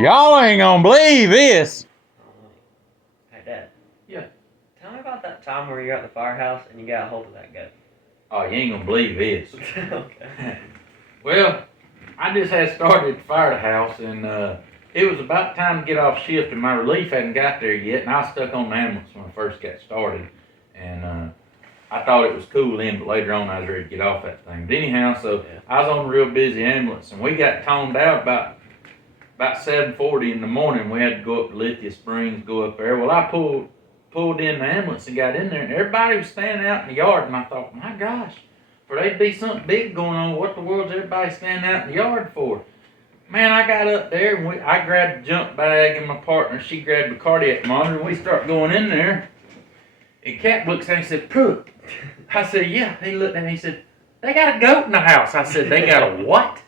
Y'all ain't gonna believe this. Hey, Dad. Yeah. Tell me about that time where you were at the firehouse and you got a hold of that goat. Oh, you ain't gonna believe this. Okay. Well, I just had started at the firehouse, and it was about time to get off shift, and my relief hadn't got there yet, and I was stuck on the ambulance when I first got started. And I thought it was cool then, but later on I was ready to get off that thing. But anyhow, so I was on a real busy ambulance, and we got toned out about 7:40 in the morning. We had to go up to Lithia Springs, go up there. Well, I pulled in the ambulance and got in there, and everybody was standing out in the yard, and I thought, my gosh, for there to be something big going on, what the world's everybody standing out in the yard for? Man, I got up there, and I grabbed the jump bag, and my partner, she grabbed the cardiac monitor, and we start going in there. And Cap looks at me and said, "Pruitt." I said, "Yeah." He looked at me and he said, "They got a goat in the house." I said, "They got a what?"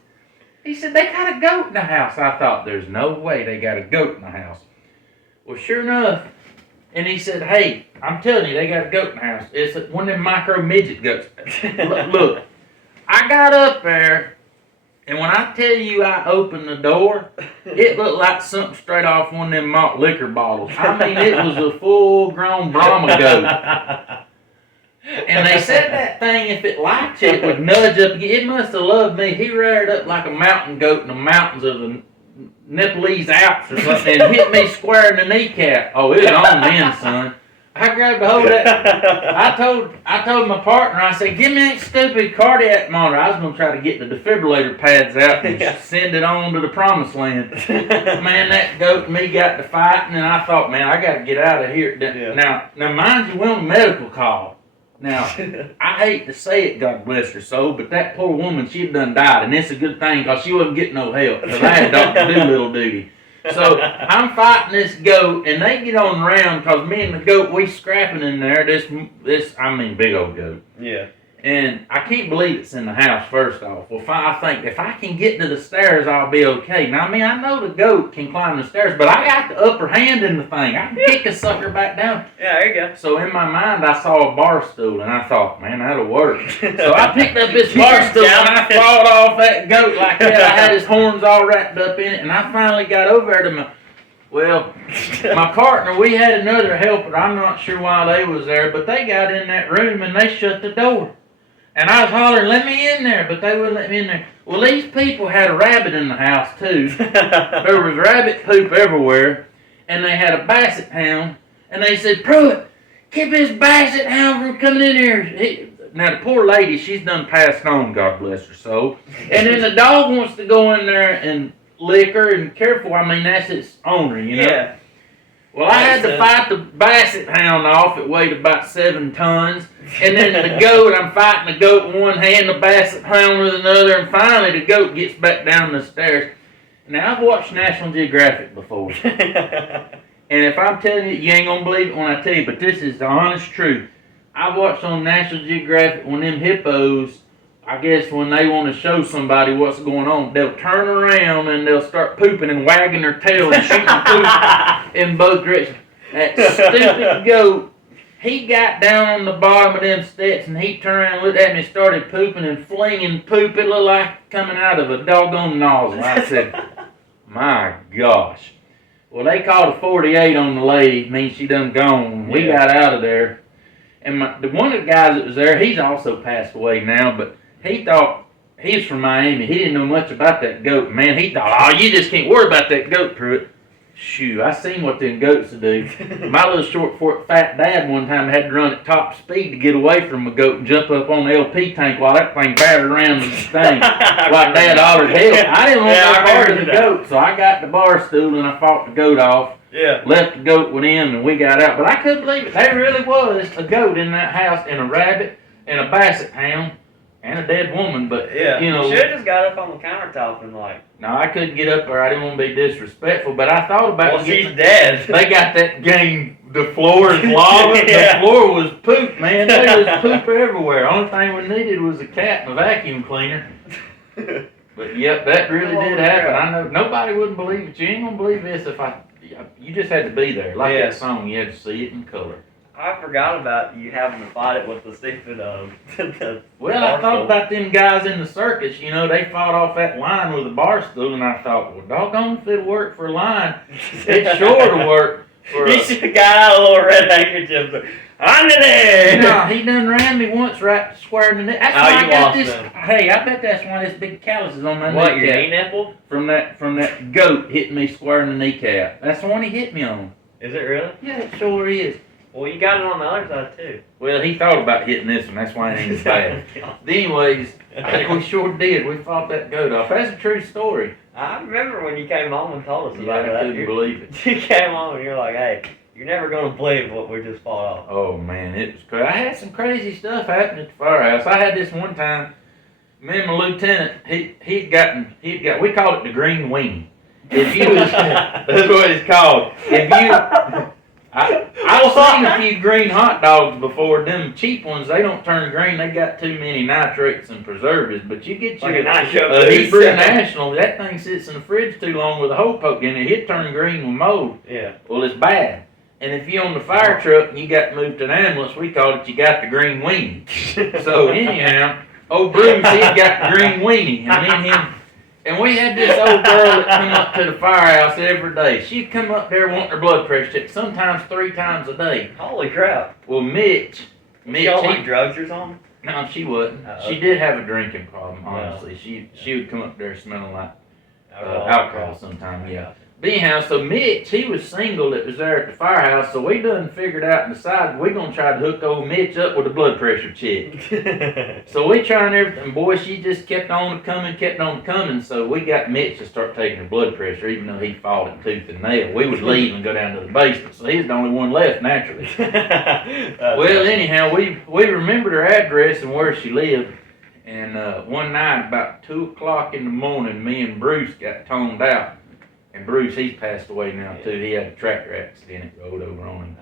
He said, "They got a goat in the house." I thought, there's no way they got a goat in the house. Well, sure enough, and he said, "Hey, I'm telling you, they got a goat in the house. It's one of them micro midget goats." Look, I got up there, and when I tell you I opened the door, it looked like something straight off one of them malt liquor bottles. I mean, it was a full-grown Brahma goat. And they said that thing, if it liked you, it would nudge up. It must have loved me. He reared up like a mountain goat in the mountains of the Nepalese Alps or something and hit me square in the kneecap. Oh, it was on then, son. I grabbed a hold of that. I told my partner, I said, "Give me that stupid cardiac monitor." I was going to try to get the defibrillator pads out and send it on to the promised land. Man, that goat and me got to fighting, and I thought, man, I got to get out of here. Now, mind you, we're on a medical call. Now, I hate to say it, God bless her soul, but that poor woman, she'd done died, and it's a good thing, because she wasn't getting no help, because I had Dr. Doolittle duty. So, I'm fighting this goat, and they get on the round, because me and the goat, we scrapping in there, this, big old goat. Yeah. And I can't believe it's in the house, first off. Well, I think if I can get to the stairs, I'll be okay. Now, I know the goat can climb the stairs, but I got the upper hand in the thing. I can kick a sucker back down. Yeah, there you go. So in my mind, I saw a bar stool, and I thought, man, that'll work. So I picked up this bar stool, and I fought off that goat like that. I had his horns all wrapped up in it, and I finally got over there to my partner, we had another helper. I'm not sure why they was there, but they got in that room, and they shut the door. And I was hollering, "Let me in there," but they wouldn't let me in there. Well, these people had a rabbit in the house, too. There was rabbit poop everywhere, and they had a basset hound, and they said, "Pruitt, keep this basset hound from coming in here." Now, the poor lady, she's done passed on, God bless her soul. And then the dog wants to go in there and lick her and care for her. That's its owner, you know? Yeah. Well, I had to fight the basset hound off. It weighed about 7 tons. And then the goat, I'm fighting the goat with one hand, the basset hound with another, and finally the goat gets back down the stairs. Now, I've watched National Geographic before. And if I'm telling you, you ain't going to believe it when I tell you, but this is the honest truth. I watched on National Geographic when them hippos, I guess when they want to show somebody what's going on, they'll turn around and they'll start pooping and wagging their tail and shooting poop in both directions. That stupid goat, he got down on the bottom of them steps and he turned around and looked at me and started pooping and flinging poop. It looked like coming out of a doggone nozzle. I said, my gosh. Well, they called a 48 on the lady, means she done gone. We got out of there. And one of the guys that was there, he's also passed away now, but he thought, he's from Miami. He didn't know much about that goat. Man, he thought, "Oh, you just can't worry about that goat, Pruitt." Shoo, I seen what them goats would do. My little short, fat dad one time had to run at top speed to get away from a goat and jump up on the LP tank while that thing battered around the thing. Like Dad hollered, "Hell, I didn't want no part of the goat." So I got the bar stool and I fought the goat off. Yeah. Left the goat with him and we got out. But I couldn't believe it. There really was a goat in that house and a rabbit and a basset hound. And a dead woman, but, yeah. you know. You should have just got up on the countertop and No, I couldn't get up there. I didn't want to be disrespectful, but I thought about Well, she's dead. They got that game, the floor is lava. Yeah. The floor was poop, man. There was poop everywhere. Only thing we needed was a cat and a vacuum cleaner. But, yep, that really did happen. I know nobody wouldn't believe it. You ain't going to believe this if you just had to be there. Like that song, you had to see it in color. I forgot about you having to fight it with the stupid Well, I thought about them guys in the circus, you know, they fought off that line with a bar stool, and I thought, well, doggone if it'll work for a line, it's sure to work for You should have got out a little red handkerchief. Under there! No, he done ran me once right square in the neck. That's why I you got lost this. them. Hey, I bet that's why this big callus is on my What, your kneecap. knee nipple? From that goat hitting me square in the kneecap. That's the one he hit me on. Is it really? Yeah, it sure is. Well, you got it on the other side, too. Well, he thought about hitting this one. That's why it ain't as bad. Anyways, I think we sure did. We fought that goat off. That's a true story. I remember when you came home and told us Yeah, about I that. couldn't believe it. You came home and you're like, hey, you're never going to believe what we just fought off. Oh man, it was crazy. I had some crazy stuff happen at the firehouse. I had this one time. Me and my lieutenant, he'd got. We called it the green weenie. If you was, that's what it's called. If you, I've seen a few green hot dogs before. Them cheap ones, they don't turn green. They got too many nitrates and preservatives. But you get Like your a nacho a boost. Hebrew National, that thing sits in the fridge too long with a hole poked in it. It turn green with mold. Yeah. Well, it's bad. And if you're on the fire truck and you got moved to an ambulance, we called it you got the green weenie. So anyhow, old Bruce, he got the green weenie. And me and him, and we had this old girl that come up to the firehouse every day. She'd come up there wanting her blood pressure checked, sometimes 3 times a day. Holy crap. Well, Mitch, She on like drugs or something? no, she wasn't. Uh-oh. She did have a drinking problem, honestly. She would come up there smelling like alcohol sometime, yeah. But anyhow, so Mitch, he was single that was there at the firehouse, so we done figured out and decided we're going to try to hook old Mitch up with a blood pressure check. So we trying everything. Boy, she just kept on coming, so we got Mitch to start taking her blood pressure, even though he fought it tooth and nail. We would leave and go down to the basement, so he's the only one left, naturally. Well, anyhow, we remembered her address and where she lived, and one night, about 2 o'clock in the morning, me and Bruce got toned out. And Bruce, he's passed away now too. He had a tractor accident, it rolled over on him.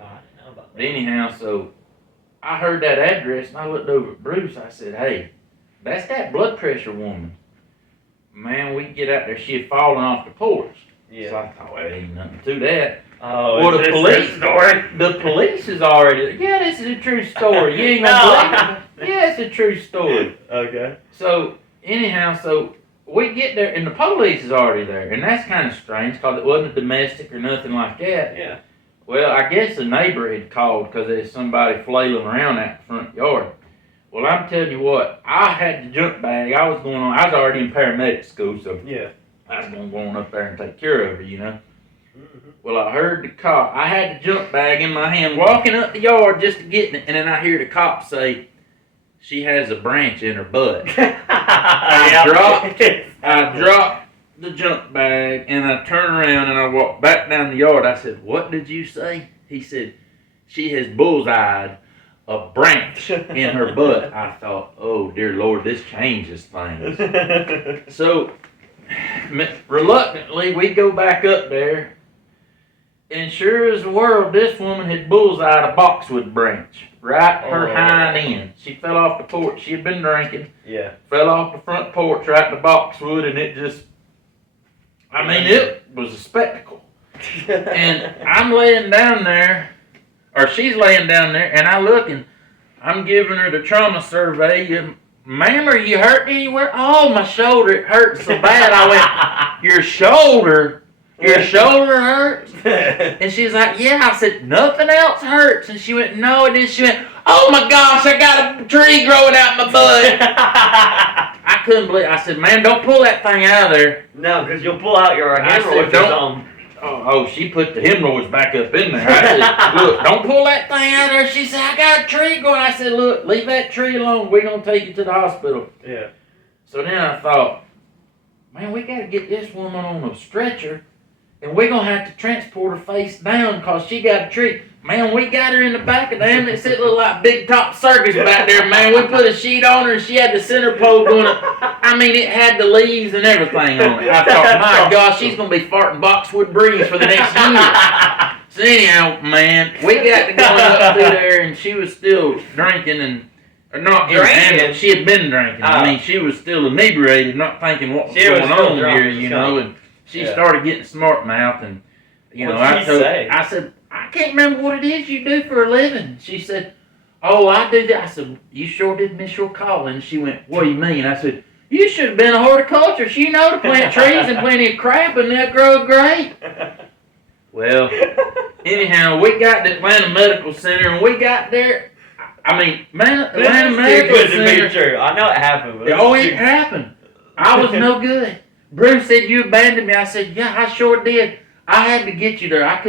But anyhow, so I heard that address and I looked over at Bruce. I said, hey, that's that blood pressure woman. Man, we get out there. She had fallen off the porch. Yeah. So I thought, well, ain't nothing to that. Oh, Well, is the this police- story? The police is already, yeah, this is a true story. You ain't gonna believe it. Yeah, it's a true story. Okay. So, anyhow, so we get there, and the police is already there, and that's kind of strange, because it wasn't domestic or nothing like that. Yeah. Well, I guess the neighbor had called because there's somebody flailing around out the front yard. Well, I'm telling you what, I had the junk bag. I was already in paramedic school, so Yeah. I was going to go on up there and take care of her, you know. Mm-hmm. Well, I heard the cop. I had the junk bag in my hand, walking up the yard just to get it, and then I hear the cop say, she has a branch in her butt. I dropped the junk bag, and I turned around and I walked back down the yard. I said, what did you say? He said, she has bullseyed a branch in her butt. I thought, oh dear Lord, this changes things. So, reluctantly, we go back up there, and sure as the world, this woman had bullseyed a boxwood branch right her hind end. She fell off the porch. She had been drinking. Yeah. Fell off the front porch right in the boxwood, and it just, I mean, it was a spectacle. And I'm laying down there, or she's laying down there, and I look, and I'm giving her the trauma survey. And, ma'am, are you hurt anywhere? Oh, my shoulder, it hurts so bad. I went, your shoulder? Your shoulder hurts? And she's like, yeah. I said, nothing else hurts. And she went, no, it is. She went, oh my gosh, I got a tree growing out my butt. I couldn't believe it. I said, man, don't pull that thing out of there. No, because you'll pull out your I hemorrhoids said, or something. Oh, she put the hemorrhoids back up in there. I said, look, don't pull that thing out of there. She said, I got a tree growing. I said, look, leave that tree alone. We're going to take you to the hospital. Yeah. So then I thought, man, we got to get this woman on a stretcher, and we're going to have to transport her face down because she got a tree. Man, we got her in the back of the ambulance. It looked like Big Top Circus back there, man. We put a sheet on her, and she had the center pole going up. I mean, it had the leaves and everything on it. I thought, my gosh, she's going to be farting Boxwood Breeze for the next year. So anyhow, man, we got to go up through there, and she was still drinking and not drinking. She had been drinking. I mean, she was still inebriated, not thinking what was going on here, you know. And she started getting smart mouth, and you know, I said, can't remember what it is you do for a living. She said, oh, I do that. I said, you sure did miss your calling. She went, what do you mean? I said, you should have been a horticulturist. You know to plant trees and plenty of crap and they'll grow great. Well, anyhow, we got to Atlanta Medical Center and we got there. I mean, Atlanta Medical Center. Too good to be true. I know it happened. But it happened. I was no good. Bruce said, you abandoned me. I said, yeah, I sure did. I had to get you there. I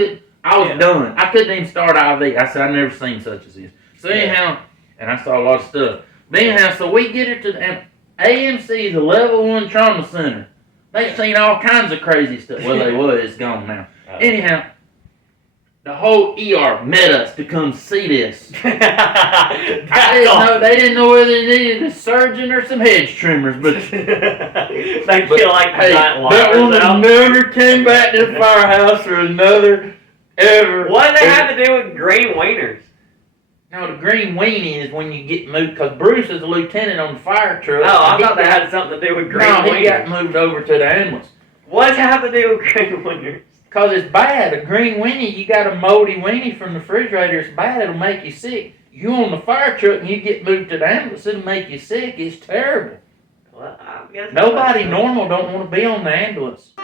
was done. I couldn't even start IV. I said, I've never seen such as this. So anyhow, and I saw a lot of stuff. But anyhow, so we get her to the AMC is a level 1 trauma center. They've seen all kinds of crazy stuff. Well, they was. It's gone now. Anyhow, the whole ER met us to come see this. They didn't know whether they needed a surgeon or some hedge trimmers, but they feel like the giant that woman never came back to the firehouse for another ever. What do they have to do with green wieners? No, the green weenie is when you get moved, because Bruce is a lieutenant on the fire truck. Oh, I thought that had something to do with green wieners. No, he got moved over to the ambulance. What does it have to do with green wieners? Because it's bad. A green weenie, you got a moldy weenie from the refrigerator, it's bad, it'll make you sick. You on the fire truck and you get moved to the ambulance, it'll make you sick. It's terrible. Well, I guess Nobody normal don't want to be on the ambulance.